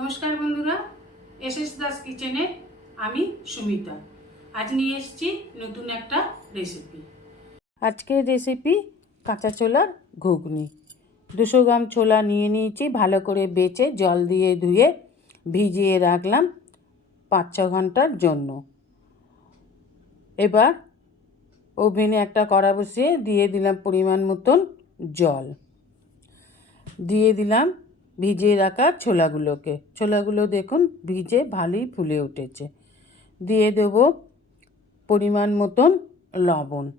নমস্কার বন্ধুরা S S Das কিচেনে আমি সুমিতা। আজ নিয়ে এসেছি নতুন একটা রেসিপি আজকের রেসিপি কাঁচা ছোলার ঘুগনি। দুশো গ্রাম ছোলা নিয়ে নিয়েছি, ভালো করে বেচে জল দিয়ে ধুয়ে ভিজিয়ে রাখলাম পাঁচ ছ ঘণ্টার জন্য। এবার ওভেনে একটা কড়া বসিয়ে দিয়ে দিলাম পরিমাণ মতন জল। দিয়ে দিলাম ভিজিয়ে রাখা ছোলাগুলোকে। ছোলাগুলো দেখুন, ভিজে ভালোই ফুলে উঠেছে। দিয়ে দেবো পরিমাণ মতন লবণ।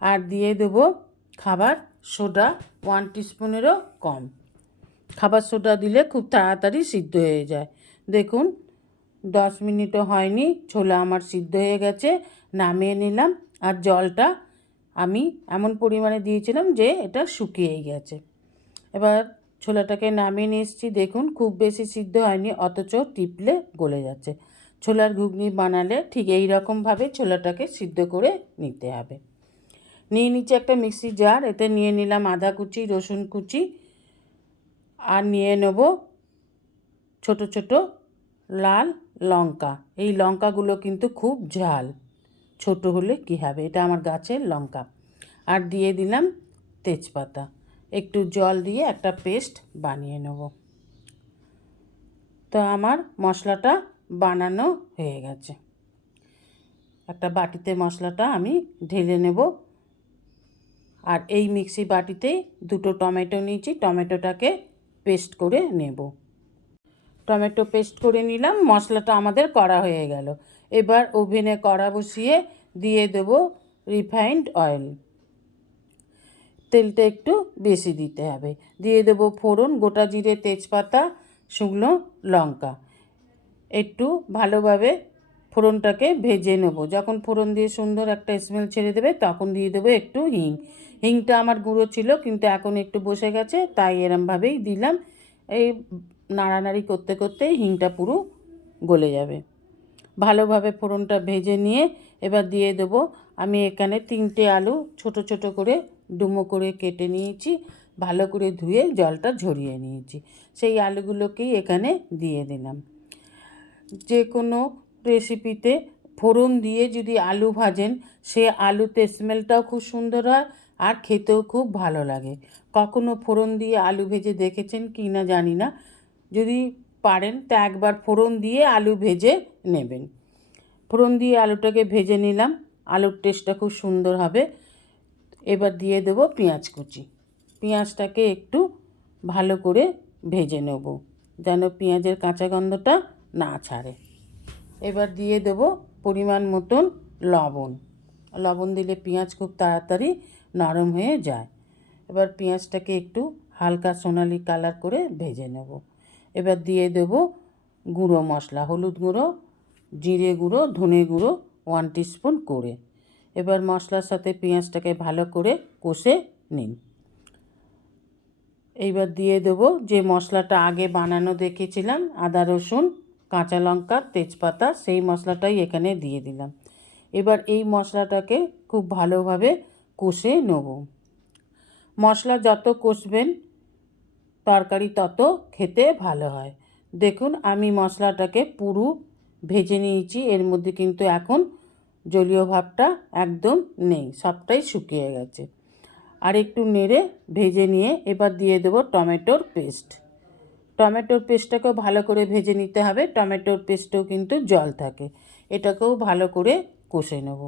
আর দিয়ে দেবো খাবার সোডা ওয়ান টিস্পুনেরও কম। খাবার সোডা দিলে খুব তাড়াতাড়ি সিদ্ধ হয়ে যায়। দেখুন, দশ মিনিটও হয়নি, ছোলা আমার সিদ্ধ হয়ে গেছে, নামিয়ে নিলাম। আর জলটা আমি এমন পরিমাণে দিয়েছিলাম যে এটা শুকিয়ে গেছে। এবার ছোলাটাকে নামিয়ে নিয়ে এসেছি। দেখুন, খুব বেশি সিদ্ধ হয়নি, অথচ টিপলে গলে যাচ্ছে। ছোলার ঘুগনি বানালে ঠিক এই রকমভাবে ছোলাটাকে সিদ্ধ করে নিতে হবে। নিয়ে নিচে একটা মিক্সি জার, এতে নিয়ে নিলাম আদা কুচি, রসুন কুচি, আর নিয়ে নেব ছোট ছোট লাল লঙ্কা। এই লঙ্কাগুলো কিন্তু খুব ঝাল, ছোট হলে কী হবে? এটা আমার গাছের লঙ্কা। আর দিয়ে দিলাম তেজপাতা। একটু জল দিয়ে একটা পেস্ট বানিয়ে নেব। তো আমার মশলাটা বানানো হয়ে গেছে। একটা বাটিতে মশলাটা আমি ঢেলে নেব। আর এই মিক্সি বাটিতেই দুটো টমেটো নিয়েছি, টমেটোটাকে পেস্ট করে নেব। টমেটো পেস্ট করে নিলাম, মশলাটা আমাদের করা হয়ে গেল। এবার ওভেনে কড়া বসিয়ে দিয়ে দেব রিফাইন্ড অয়েল। তেলটা একটু বেশি দিতে হবে। দিয়ে দেব ফোড়ন, গোটা জিরে তেজপাতা, শুকনো লঙ্কা। একটু ভালোভাবে ফোড়নটাকে ভেজে নেব। যখন ফোড়ন দিয়ে সুন্দর একটা স্মেল ছেড়ে দেবে, তখন দিয়ে দেবো একটু হিং। হিংটা আমার গুঁড়ো ছিল, কিন্তু এখন একটু বসে গেছে, তাই এরমভাবেই দিলাম। এই নাড়ানাড়ি করতে করতে হিংটা পুরো গলে যাবে। ভালোভাবে ফোড়নটা ভেজে নিয়ে এবার দিয়ে দেবো। আমি এখানে তিনটে আলু ছোট ছোট করে ডুমো করে কেটে নিয়েছি, ভালো করে ধুয়ে জলটা ঝরিয়ে নিয়েছি। সেই আলুগুলোকেই এখানে দিয়ে দিলাম। যে কোনো রেসিপিতে ফোড়ন দিয়ে যদি আলু ভাজেন, সে আলুতে স্মেলটাও খুব সুন্দর হয় আর খেতেও খুব ভালো লাগে। কখনো ফোড়ন দিয়ে আলু ভেজে দেখেছেন কি না জানি না। যদি পারেন তা একবার ফোড়ন দিয়ে আলু ভেজে নেবেন। ফোড়ন দিয়ে আলুটাকে ভেজে নিলাম। আলুর টেস্টটা খুব সুন্দর হবে। এবার দিয়ে দেবো পেঁয়াজ কুচি। পেঁয়াজটাকে একটু ভালো করে ভেজে নেব, যেন পেঁয়াজের কাঁচা গন্ধটা না ছাড়ে। এবার দিয়ে দেব পরিমাণ মতন লবণ। লবণ দিলে পেঁয়াজ খুব তাড়াতাড়ি নরম হয়ে যায়। এবার পেঁয়াজটাকে একটু হালকা সোনালি কালার করে ভেজে নেব। এবার দিয়ে দেব গুঁড়ো মশলা, হলুদ গুঁড়ো, জিরে গুঁড়ো, ধনে গুঁড়ো ওয়ান টিস্পুন করে। এবার মশলার সাথে পেঁয়াজটাকে ভালো করে কষে নিন। এইবার দিয়ে দেবো যে মশলাটা আগে বানানো দেখেছিলাম, আদা, রসুন, কাঁচা লঙ্কা, তেজপাতা, সেই মশলাটাই এখানে দিয়ে দিলাম। এবার এই মশলাটাকে খুব ভালোভাবে কষে নেব। মশলা যত কষবেন, তরকারি তত খেতে ভালো হয়। দেখুন, আমি মশলাটাকে পুরো ভেজে নিয়েছি, এর মধ্যে কিন্তু এখন জলীয় ভাবটা একদম নেই, সবটাই শুকিয়ে গেছে। আর একটু নেড়ে ভেজে নিয়ে এবার দিয়ে দেবো টমেটোর পেস্ট। টমেটোর পেস্টটাকেও ভালো করে ভেজে নিতে হবে, টমেটোর পেস্টেও কিন্তু জল থাকে। এটাকেও ভালো করে কষে নেব।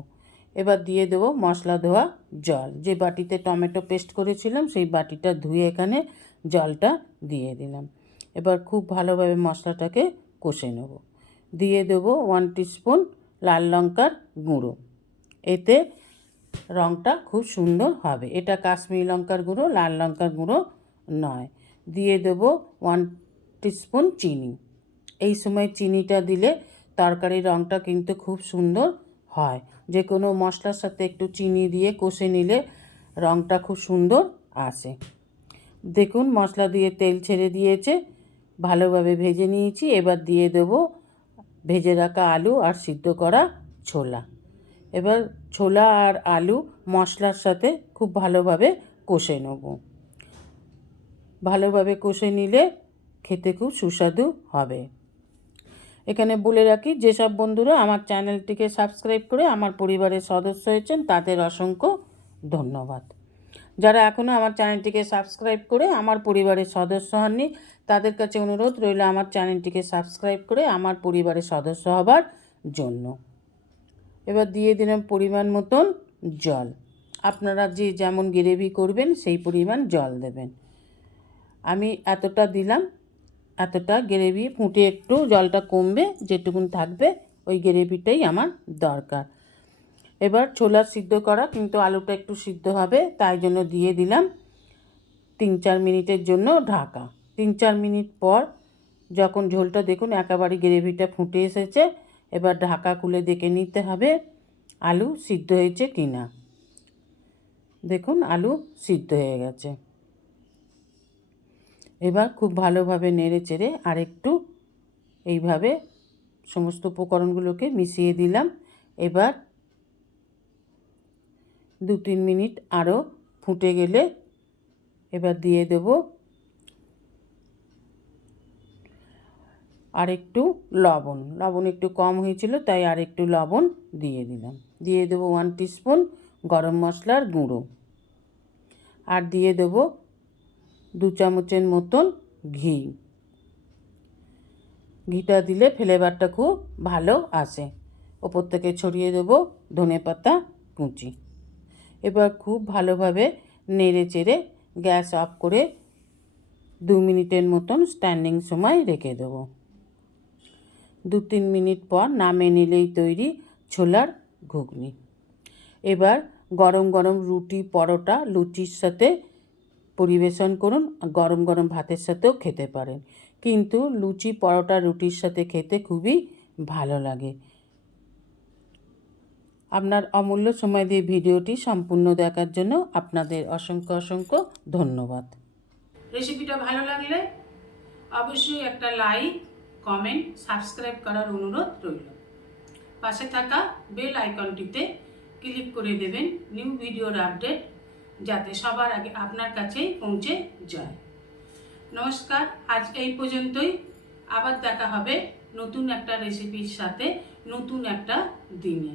এবার দিয়ে দেবো মশলা ধোয়া জল। যে বাটিতে টমেটো পেস্ট করেছিলাম, সেই বাটিটা ধুয়ে এখানে জলটা দিয়ে দিলাম। এবার খুব ভালোভাবে মশলাটাকে কষে নেব। দিয়ে দেবো ওয়ান টিস্পুন লাল লঙ্কার গুঁড়ো। এতে রঙটা খুব সুন্দর হবে। এটা কাশ্মীরি লঙ্কার গুঁড়ো, লাল লঙ্কার গুঁড়ো নয়। দিয়ে দেবো ওয়ান টিস্পুন চিনি। এই সময় চিনিটা দিলে তরকারির রঙটা কিন্তু খুব সুন্দর হয়। যে কোনো মশলার সাথে একটু চিনি দিয়ে কষে নিলে রঙটা খুব সুন্দর আসে। দেখুন, মশলা দিয়ে তেল ছেড়ে দিয়েছে। ভালোভাবে ভেজে নিয়েছি। এবার দিয়ে দেবো ভেজে রাখা আলু আর সিদ্ধ করা ছোলা। এবার ছোলা আর আলু মশলার সাথে খুব ভালোভাবে কষে নেব। ভালোভাবে কষে নিলে খেতে খুব সুস্বাদু হবে। এখানে বলে রাখি, যেসব বন্ধুরা আমার চ্যানেলটিকে সাবস্ক্রাইব করে আমার পরিবারের সদস্য হয়েছেন, তাদের অসংখ্য ধন্যবাদ। যারা এখনও আমার চ্যানেলটিকে সাবস্ক্রাইব করে আমার পরিবারের সদস্য হননি, তাদের কাছে অনুরোধ রইল আমার চ্যানেলটিকে সাবস্ক্রাইব করে আমার পরিবারের সদস্য হবার জন্য। এবার দিয়ে দিলাম পরিমাণ মতন জল। আপনারা যে যেমন গ্রেভি করবেন, সেই পরিমাণ জল দেবেন। আমি এতটা দিলাম, এতটা গ্রেভি, ফুটে একটু জলটা কমবে, যেটুকুন থাকবে, ওই গ্রেভিটাই আমার দরকার। এবার ছোলা সিদ্ধ করা, কিন্তু আলুটা একটু সিদ্ধ হবে, তাই জন্য দিয়ে দিলাম তিন চার মিনিটের জন্য ঢাকা। তিন চার মিনিট পর যখন ঝোলটা দেখুন একেবারে গ্রেভিটা ফুটে এসেছে, এবার ঢাকা খুলে দেখে নিতে হবে আলু সিদ্ধ হয়েছে কি না দেখুন আলু সিদ্ধ হয়ে গেছে। এবার খুব ভালোভাবে নেড়ে চেড়ে আরেকটু এইভাবে সমস্ত উপকরণগুলোকে মিশিয়ে দিলাম। এবার দু তিন মিনিট আরও ফুটে গেলে এবার দিয়ে দেব আর একটু লবণ। লবণ একটু কম হয়েছিল, তাই আর একটু লবণ দিয়ে দিলাম। দিয়ে দেবো ওয়ান টিস্পুন গরম মশলার গুঁড়ো। আর দিয়ে দেব দু চামচের মতন ঘি। ঘিটা দিলে ফ্লেভারটা খুব ভালো আসে। ওপর থেকে ছড়িয়ে দেবো ধনে পাতা কুচি। এবার খুব ভালোভাবে নেড়ে চেড়ে গ্যাস অফ করে দু মিনিটের মতন স্ট্যান্ডিং সময় রেখে দেবো। দু তিন মিনিট পর নামে নিলেই তৈরি ছোলার ঘুগনি। এবার গরম গরম রুটি, পরোটা, লুচির সাথে পরিবেশন করুন। গরম গরম ভাতের সাথেও খেতে পারেন। কিন্তু লুচি, পরোটা, রুটির সাথে খেতে খুবই ভালো লাগে। আপনার অমূল্য সময় দিয়ে ভিডিওটি সম্পূর্ণ দেখার জন্য আপনাদের অসংখ্য অসংখ্য ধন্যবাদ। রেসিপিটা ভালো লাগলে অবশ্যই একটা লাইক, কমেন্ট, সাবস্ক্রাইব করার অনুরোধ রইল। পাশে থাকা বেল আইকনটিতে ক্লিক করে দেবেন নিউ ভিডিওর আপডেট যাতে সবার আগে আপনার কাছেই পৌঁছে যায়। নমস্কার, আজ এই পর্যন্তই। আবার দেখা হবে নতুন একটা রেসিপির সাথে, নতুন একটা দিনে।